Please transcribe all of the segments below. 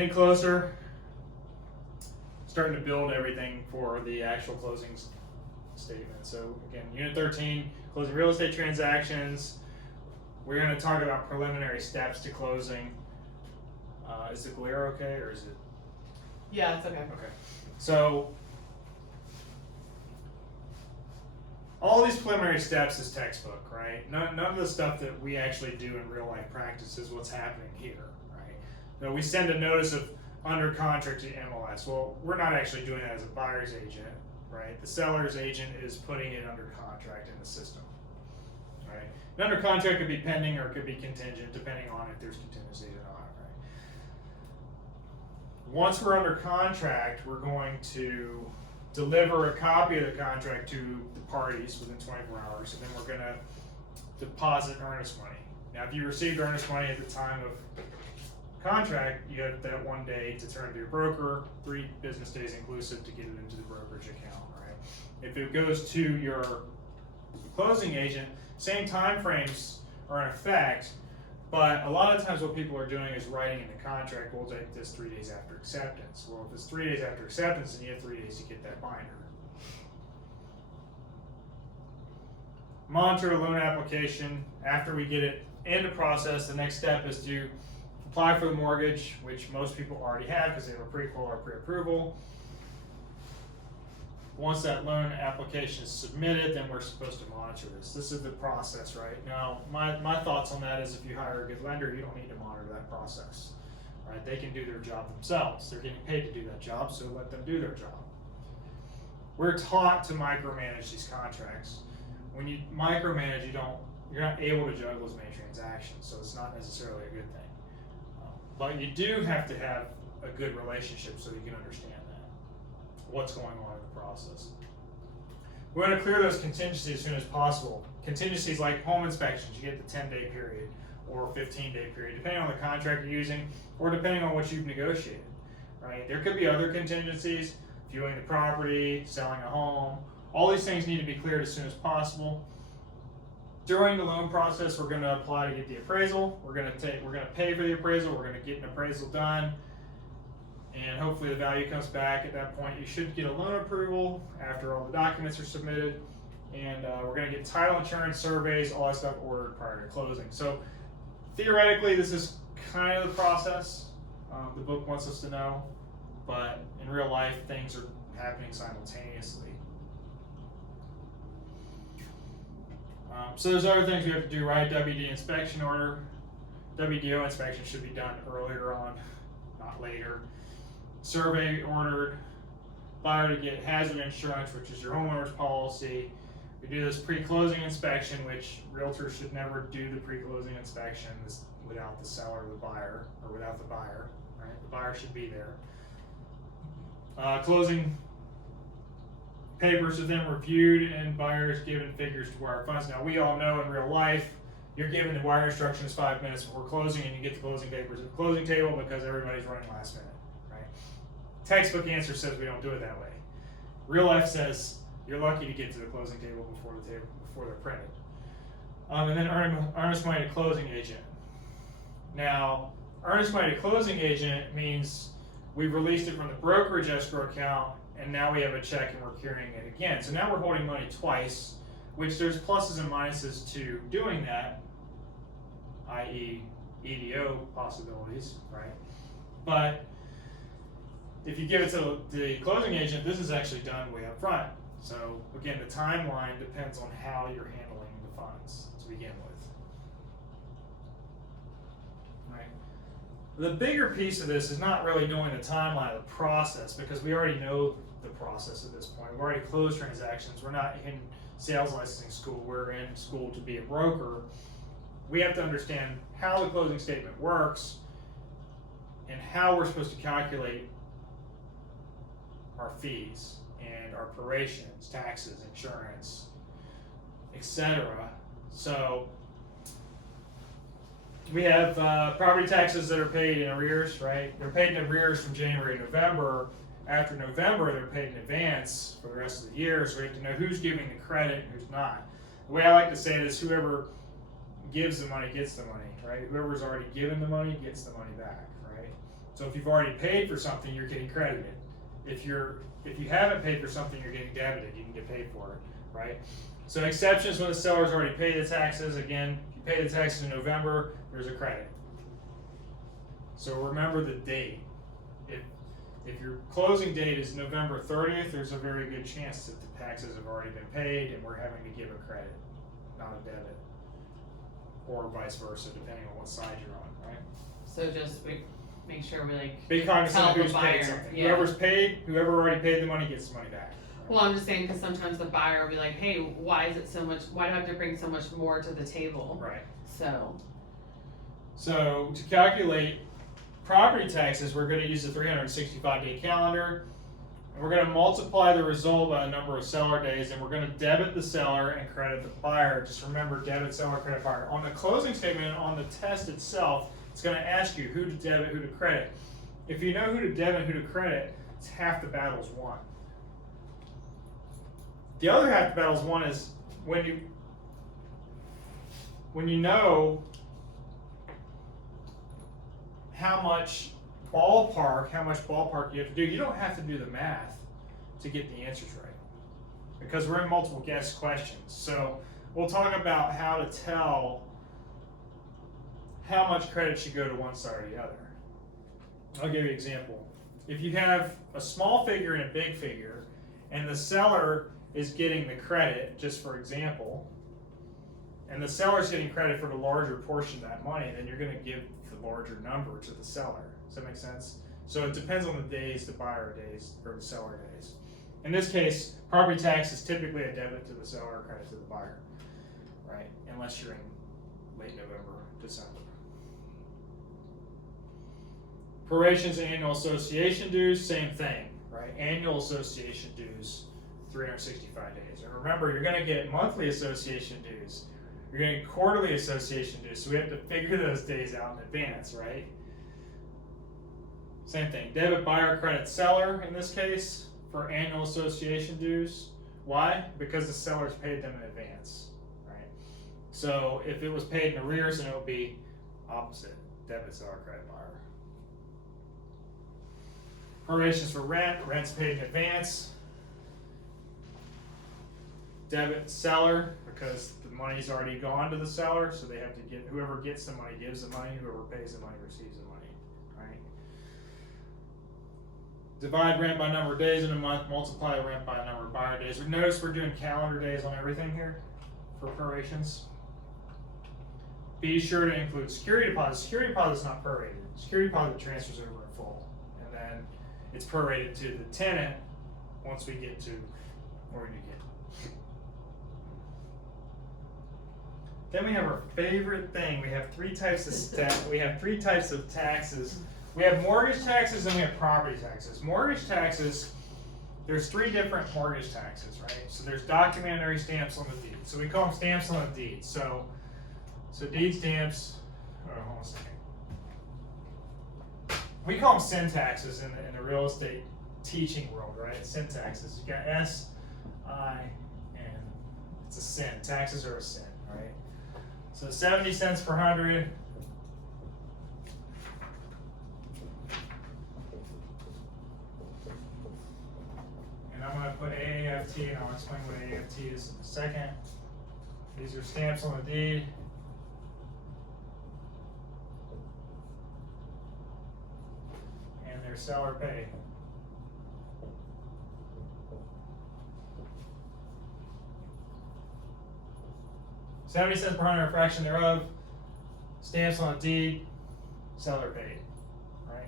Getting closer, starting to build everything for the actual closing statement. So again, Unit 13, closing real estate transactions. We're going to talk about preliminary steps to closing. Is the glare okay, or is it? Yeah, it's okay. Okay. So all these preliminary steps is textbook, right? None of the stuff that we actually do in real life practice is what's happening here, right? So we send a notice of under contract to MLS. Well, we're not actually doing that as a buyer's agent, right? The seller's agent is putting it under contract in the system, right? And under contract could be pending or it could be contingent, depending on if there's contingencies or not, right? Once we're under contract, we're going to deliver a copy of the contract to the parties within 24 hours, and then we're going to deposit earnest money. Now, if you received earnest money at the time of contract, you have that 1 day to turn to your broker, 3 business days inclusive to get it into the brokerage account, right? If it goes to your closing agent, same time frames are in effect, but a lot of times what people are doing is writing in the contract, we'll take this 3 days after acceptance. Well, if it's 3 days after acceptance, then you have 3 days to get that binder. Monitor a loan application. After we get it into process, the next step is to apply for the mortgage, which most people already have because they have a pre-qual or pre-approval. Once that loan application is submitted, then we're supposed to monitor this. This is the process, right? Now, my thoughts on that is if you hire a good lender, you don't need to monitor that process, right? They can do their job themselves. They're getting paid to do that job, so let them do their job. We're taught to micromanage these contracts. When you micromanage, you're not able to juggle as many transactions, so it's not necessarily a good thing. But you do have to have a good relationship so you can understand what's going on in the process. We want to clear those contingencies as soon as possible. Contingencies like home inspections, you get the 10-day period or 15-day period, depending on the contract you're using or depending on what you've negotiated, right? There could be other contingencies, viewing the property, selling a home. All these things need to be cleared as soon as possible. During the loan process, we're going to apply to get the appraisal. We're going to pay for the appraisal. We're going to get an appraisal done. And hopefully the value comes back. At that point, you should get a loan approval after all the documents are submitted. And we're going to get title insurance surveys, all that stuff ordered prior to closing. So theoretically, this is kind of the process the book wants us to know. But in real life, things are happening simultaneously. So there's other things we have to do, right? WD inspection order. WDO inspection should be done earlier on, not later. Survey ordered, buyer to get hazard insurance, which is your homeowner's policy. We do this pre-closing inspection, which realtors should never do the pre-closing inspection without the seller, the buyer, or without the buyer, right? The buyer should be there. Closing papers are then reviewed and buyers given figures to wire funds. Now we all know in real life, you're given the wire instructions 5 minutes before closing and you get the closing papers at the closing table because everybody's running last minute. Textbook answer says we don't do it that way. Real life says you're lucky to get to the closing table before they're printed. And then earnest money to closing agent. Now, earnest money to closing agent means we've released it from the brokerage escrow account, and now we have a check and we're carrying it again. So now we're holding money twice, which there's pluses and minuses to doing that, i.e. EDO possibilities, right? But if you give it to the closing agent, this is actually done way up front. So again, the timeline depends on how you're handling the funds to begin with. Right. The bigger piece of this is not really knowing the timeline of the process because we already know the process at this point. We've already closed transactions. We're not in sales licensing school. We're in school to be a broker. We have to understand how the closing statement works and how we're supposed to calculate our fees and our prorations, taxes, insurance, etc. So we have property taxes that are paid in arrears, right? They're paid in arrears from January to November. After November, they're paid in advance for the rest of the year, so we have to know who's giving the credit and who's not. The way I like to say it is whoever gives the money gets the money, right? Whoever's already given the money gets the money back, right? So if you've already paid for something, you're getting credited. If you haven't paid for something, you're getting debited. You can get paid for it, right? So exceptions when the seller's already paid the taxes. Again, if you pay the taxes in November, there's a credit. So remember the date. If your closing date is November 30th, there's a very good chance that the taxes have already been paid and we're having to give a credit, not a debit. Or vice versa, depending on what side you're on, right? So just make sure we be cognizant tell of the who's buyer. paid something. Yeah. Whoever already paid the money gets the money back. Right? Well, I'm just saying because sometimes the buyer will be like, hey, why is it so much, why do I have to bring so much more to the table? Right. So to calculate property taxes, we're going to use the 365-day calendar. And we're going to multiply the result by the number of seller days, and we're going to debit the seller and credit the buyer. Just remember, debit seller, credit buyer. On the closing statement, on the test itself, it's going to ask you who to debit, who to credit. If you know who to debit, who to credit, it's half the battle's won. The other half the battle's won is when you know how much ballpark you have to do. You don't have to do the math to get the answers right, because we're in multiple guess questions. So we'll talk about how to tell how much credit should go to one side or the other. I'll give you an example. If you have a small figure and a big figure, and the seller is getting the credit, just for example, and the seller's getting credit for the larger portion of that money, then you're going to give the larger number to the seller. Does that make sense? So it depends on the days, the buyer days, or the seller days. In this case, property tax is typically a debit to the seller or credit to the buyer, right? Unless you're in late November, December. Prorations and annual association dues, same thing, right? Annual association dues, 365 days. And remember, you're going to get monthly association dues. You're going to get quarterly association dues, so we have to figure those days out in advance, right? Same thing, debit buyer, credit seller in this case for annual association dues. Why? Because the seller's paid them in advance, right? So if it was paid in arrears, then it would be opposite, debit seller, credit buyer. Prorations for rent's paid in advance. Debit seller, because the money's already gone to the seller, so they have to get, whoever gets the money gives the money, whoever pays the money receives the money, right? Divide rent by number of days in a month, multiply rent by number of buyer days. Notice we're doing calendar days on everything here for prorations. Be sure to include security deposit. Security deposit is not prorated. Security deposit transfers over in full, and then it's prorated to the tenant once we get to where we need to get. Then we have our favorite thing. We have three types of taxes. We have mortgage taxes and we have property taxes. Mortgage taxes, there's three different mortgage taxes, right? So there's documentary stamps on the deed. So we call them stamps on the deed. So deed stamps, hold on a second. We call them syntaxes in the real estate teaching world, right? Syntaxes. You got S, I, N. It's a sin. Taxes are a sin, right? So 70 cents per hundred. And I'm going to put AAFT, and I'll explain what AAFT is in a second. These are stamps on the deed. And they're seller pay. $0.70 per hundred, a fraction thereof, stamps on a deed, seller paid, right?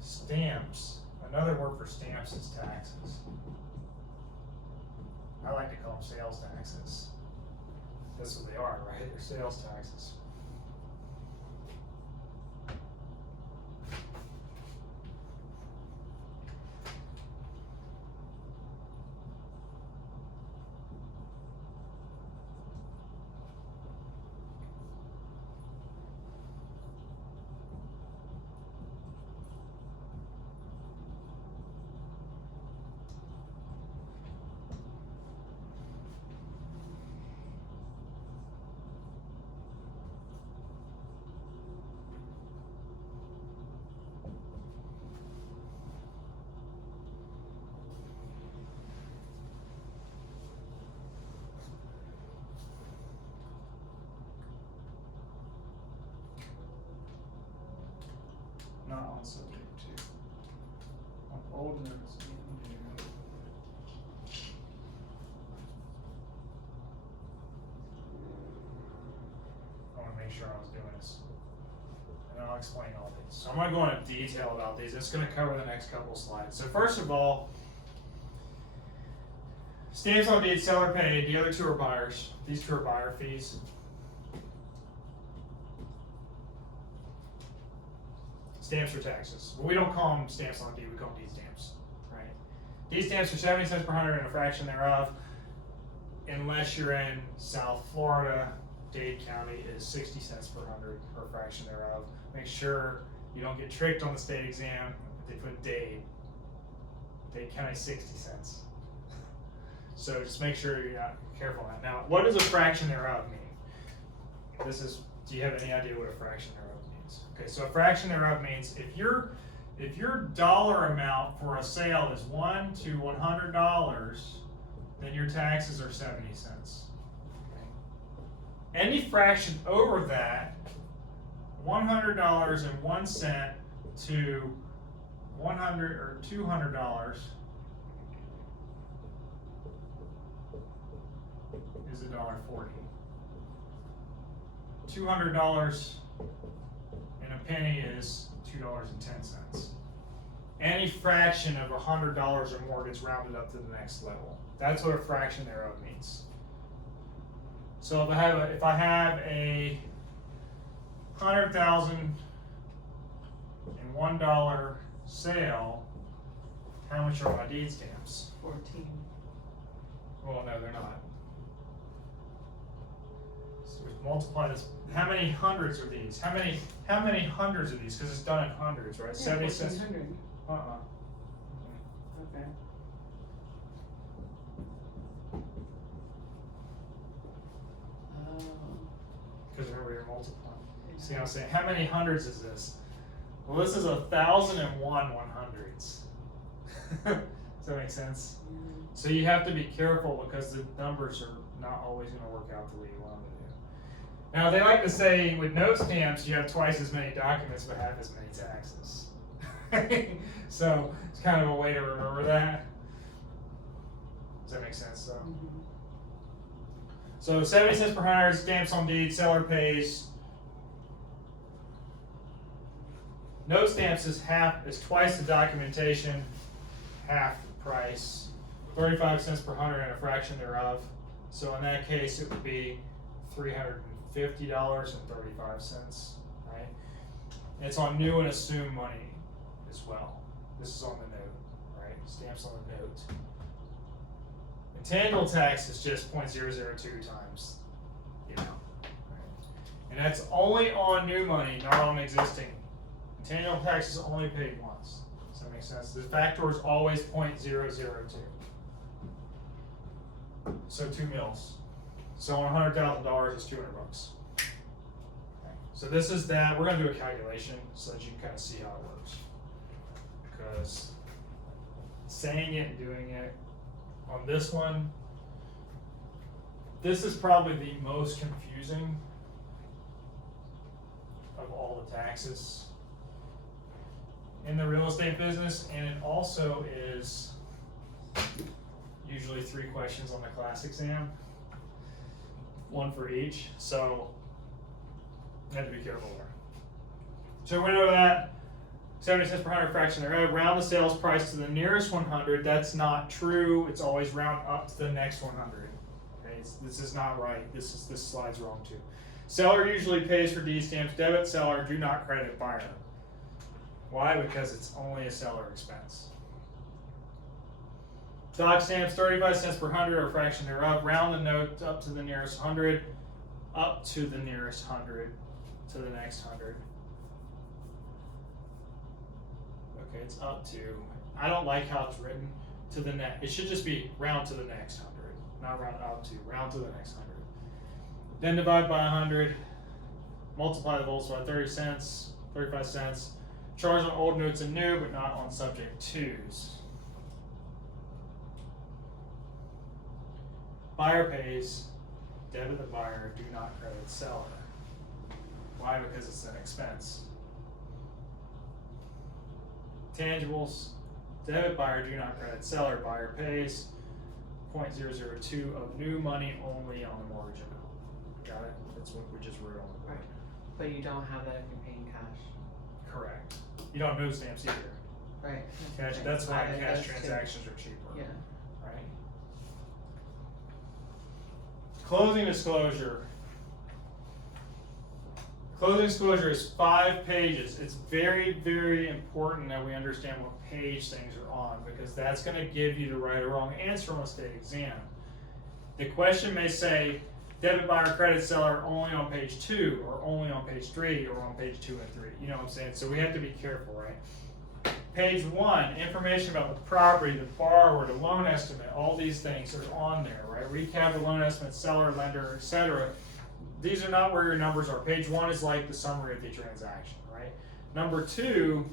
Stamps, another word for stamps is taxes. I like to call them sales taxes. That's what they are, right? They're sales taxes. not on subject to. On old notes and new. I wanna make sure I was doing this. And I'll explain all these. So I'm gonna go into detail about these. It's gonna cover the next couple slides. So first of all, stamps on deed, seller paid. The other two are buyers. These two are buyer fees. Stamps or taxes. Well, we don't call them stamps on deed, we call them deed stamps, right? Deed stamps are 70 cents per hundred and a fraction thereof. Unless you're in South Florida, Dade County is 60 cents per hundred or a fraction thereof. Make sure you don't get tricked on the state exam. They put Dade. Dade County 60 cents. So just make sure you're careful on that. Now, what does a fraction thereof mean? Do you have any idea what a fraction thereof means? Okay, so a fraction thereof means if your dollar amount for a sale is $1 to $100, then your taxes are 70 cents. Okay. Any fraction over that, $100.01 to $100 or $200 is $1.40. $200 and a penny is $2.10. Any fraction of $100 or more gets rounded up to the next level. That's what a fraction thereof means. So if I have a $100,001 sale, how much are my deed stamps? 14. Well, no, they're not. So we multiply this. How many hundreds are these? How many hundreds of these? Because it's done in hundreds, right? Yeah, 70 cents. 1400. Okay. Oh. Because remember you're multiplying. See what I'm saying? How many hundreds is this? Well, this is 1,001 100s. Does that make sense? Yeah. So you have to be careful because the numbers are not always going to work out the way you want them to do. Now, they like to say with no stamps, you have twice as many documents but half as many taxes. So it's kind of a way to remember that. Does that make sense? So, Mm-hmm. so 70 cents per hundred, stamps on deed, seller pays. No stamps is twice the documentation, half the price. 35 cents per hundred and a fraction thereof. So in that case, it would be $350.35, right? And it's on new and assumed money as well. This is on the note, right? Stamps on the note. Intangible tax is just 0.002 times the amount, right? And that's only on new money, not on existing. Intangible tax is only paid once. Does that make sense? The factor is always 0.002. So 2 mils. So on $100,000 is $200. Okay. So this is that. We're going to do a calculation so that you can kind of see how it works. Because saying it and doing it on this one, this is probably the most confusing of all the taxes in the real estate business, and it also is usually 3 questions on the class exam, 1 for each, so you have to be careful there. So we went over that. 70 cents per hundred fraction thereof. Round the sales price to the nearest 100. That's not true. It's always round up to the next 100. Okay, this is not right. This slide's wrong too. Seller usually pays for deed stamps. Debit seller, do not credit buyer. Why? Because it's only a seller expense. Doc stamps, 35 cents per hundred or fraction thereof. Round the note up to the nearest 100, up to the nearest 100, to the next 100. Okay, it's up to. I don't like how it's written. To the next. It should just be round to the next 100, not round up to. Round to the next 100. Then divide by 100. Multiply the volts by 30 cents, 35 cents. Charge on old notes and new, but not on subject twos. Buyer pays, debit the buyer, do not credit seller. Why? Because it's an expense. Tangibles, debit buyer, do not credit seller, buyer pays 0.002 of new money only on the mortgage amount. Got it? That's what we just wrote on the board. But you don't have that if you're paying cash. Correct. You don't have move stamps either. Right. Cash, that's why Added cash those two. transactions are cheaper. Yeah. Right? Closing disclosure. Closing disclosure is 5 pages. It's very, very important that we understand what page things are on, because that's going to give you the right or wrong answer on a state exam. The question may say debit buyer, credit seller only on page 2, or only on page 3, or on page 2 and 3. You know what I'm saying? So we have to be careful, right? Page 1, information about the property, the borrower, the loan estimate, all these things are on there, right? Recap the loan estimate, seller, lender, etc. These are not where your numbers are. Page 1 is like the summary of the transaction, right? Number 2,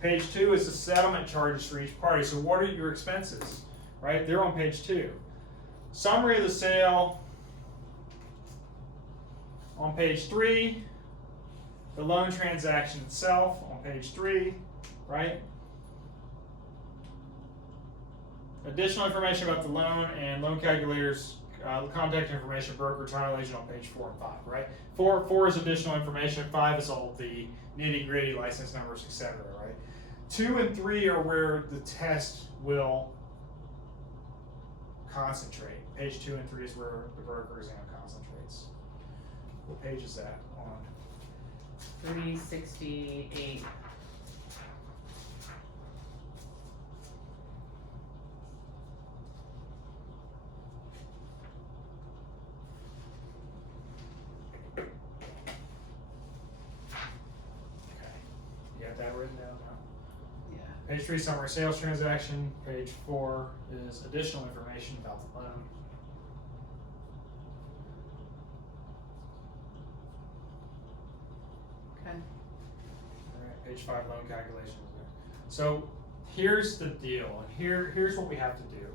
page 2 is the settlement charges for each party. So what are your expenses, right? They're on page 2. Summary of the sale on page 3. The loan transaction itself on page 3, right? Additional information about the loan and loan calculators, contact information, broker, title agent on page 4 and 5, right? 4 is additional information, 5 is all the nitty gritty license numbers, etc., right? 2 and 3 are where the test will concentrate. Page 2 and 3 is where the broker exam concentrates. What page is that on? 368. You got that written down now? Yeah. Page 3, summary sales transaction. Page 4 is additional information about the loan. Okay. Alright, page 5, loan calculations. So here's the deal, and here's what we have to do.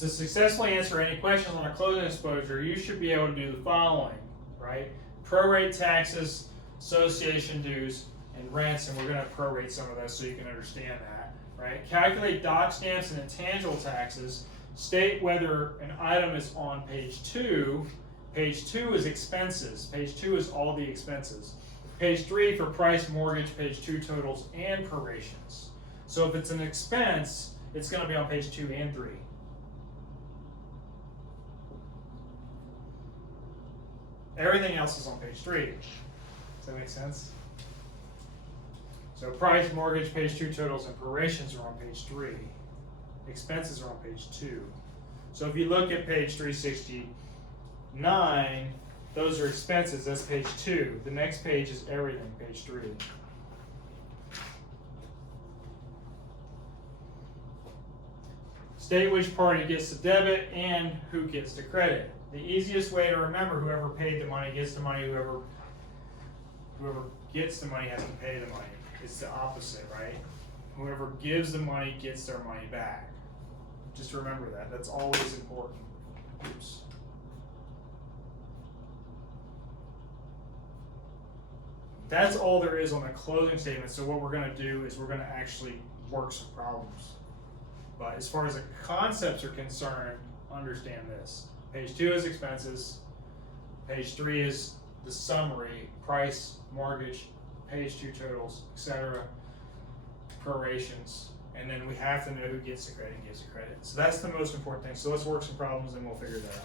To successfully answer any questions on a closing exposure, you should be able to do the following, right? Prorate taxes, association dues, and rents, and we're going to prorate some of those so you can understand that, right? Calculate dock stamps and intangible taxes. State whether an item is on page 2. Page 2 is expenses. Page 2 is all the expenses. Page 3 for price, mortgage, page 2 totals, and prorations. So if it's an expense, it's going to be on page 2 and 3. Everything else is on page 3. Does that make sense? So price, mortgage, page 2 totals, and prorations are on page 3. Expenses are on page 2. So if you look at page 369, those are expenses, that's page 2. The next page is everything, page 3. State which party gets the debit and who gets the credit. The easiest way to remember, whoever paid the money gets the money, whoever gets the money has to pay the money. It's the opposite, right? Whoever gives the money gets their money back. Just remember that. That's always important. Oops. That's all there is on the closing statement. So what we're going to do is we're going to actually work some problems. But as far as the concepts are concerned, understand this. Page 2 is expenses. Page 3 is the summary, price, mortgage, page 2 totals, etc., prorations, and then we have to know who gets the credit and gives the credit. So that's the most important thing. So let's work some problems and we'll figure that out.